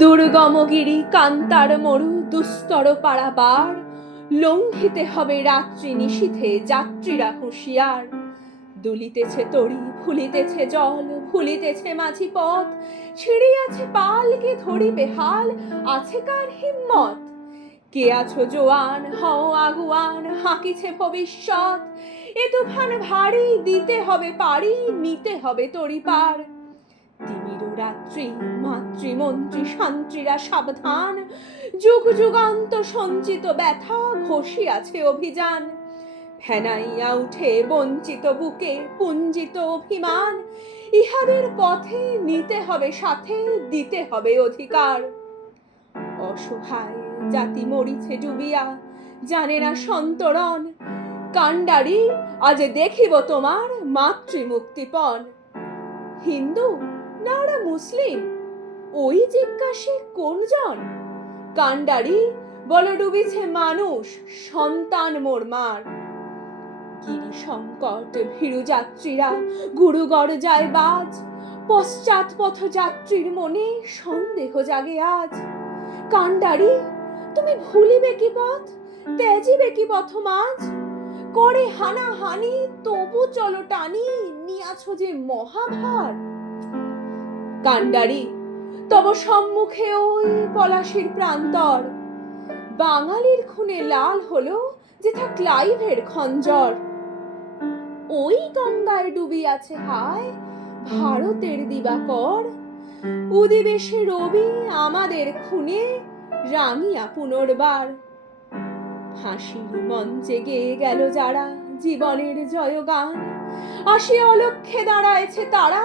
দুর্গমগিরি কান্তার মরু দুস্তর পারাবার, লঙ্ঘিতে হবে রাত্রি নিশীথে যাত্রীরা হুঁশিয়ার। দুলিতেছে তরি, ফুলিতেছে জল, ভুলিতেছে মাঝি পথ, ছিঁড়িয়াছে পাল, কে ধরিবে হাল, আছে কার হিম্মত? কে আছো জোয়ান, হও আগুয়ান, হাঁকিছে ভবিষ্যৎ। এ তুফান ভারী, দিতে হবে পারি, নিতে হবে তরি পার। তিমির রাত্রি, মাতৃমন্ত্রী শান্ত্রীরা সাবধান, যুগ যুগান্ত সঞ্চিত ব্যথা ঘষিয়াছে অভিযান। ফেনাইয়া উঠে বঞ্চিত বুকে পুঞ্জিত অভিমান, ইহাদের পথে নিতে হবে সাথে, দিতে হবে অধিকার। অসহায় জাতি মরিছে ডুবিয়া, জানে না সন্তরণ। কাণ্ডারি, আজ দেখিব তোমার মাতৃমুক্তিপণ। হিন্দু না ওরা মুসলিম, ওই জিজ্ঞাসে কোনজন? কাণ্ডারি, বল ডুবিছে মানুষ, সন্তান মোর মার। গিরি সংকট ভীরু যাত্রীরা গুরুগড় যায় বাজ, পশ্চাৎ পথ যাত্রীর মনে সন্দেহ জাগে আজ। কাণ্ডারি, তুমি ভুলিবে কি পথ, ত্যাজিবে কি পথ মাঝ? করে হানাহানি, তবু চলো টানি, নিয়াছ যে মহাভার। কাণ্ডারি, তব সম্মুখে ওই পলাশির প্রান্তর, বাঙালির খুনে লাল হলো যেথা ক্লাইভের খঞ্জর। ওই গঙ্গায় ডুবিয়াছে হায় ভারতের দিবাকর, উদিবেশে রবি আমাদের খুনে রাঙিয়া পুনর্বার। ফাঁসির মঞ্চে গেয়ে গেল যারা জীবনের জয়গান, আসি অলক্ষ্যে দাঁড়ায়েছে তারা,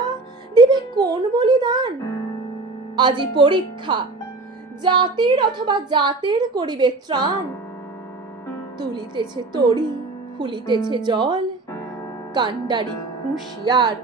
দিবে কোন বলিদান? আজি পরীক্ষা, জাতির অথবা জাতের করিবে ত্রাণ। তুলিতেছে তরি, ফুলিতেছে জল, কাণ্ডারি হুঁশিয়ার।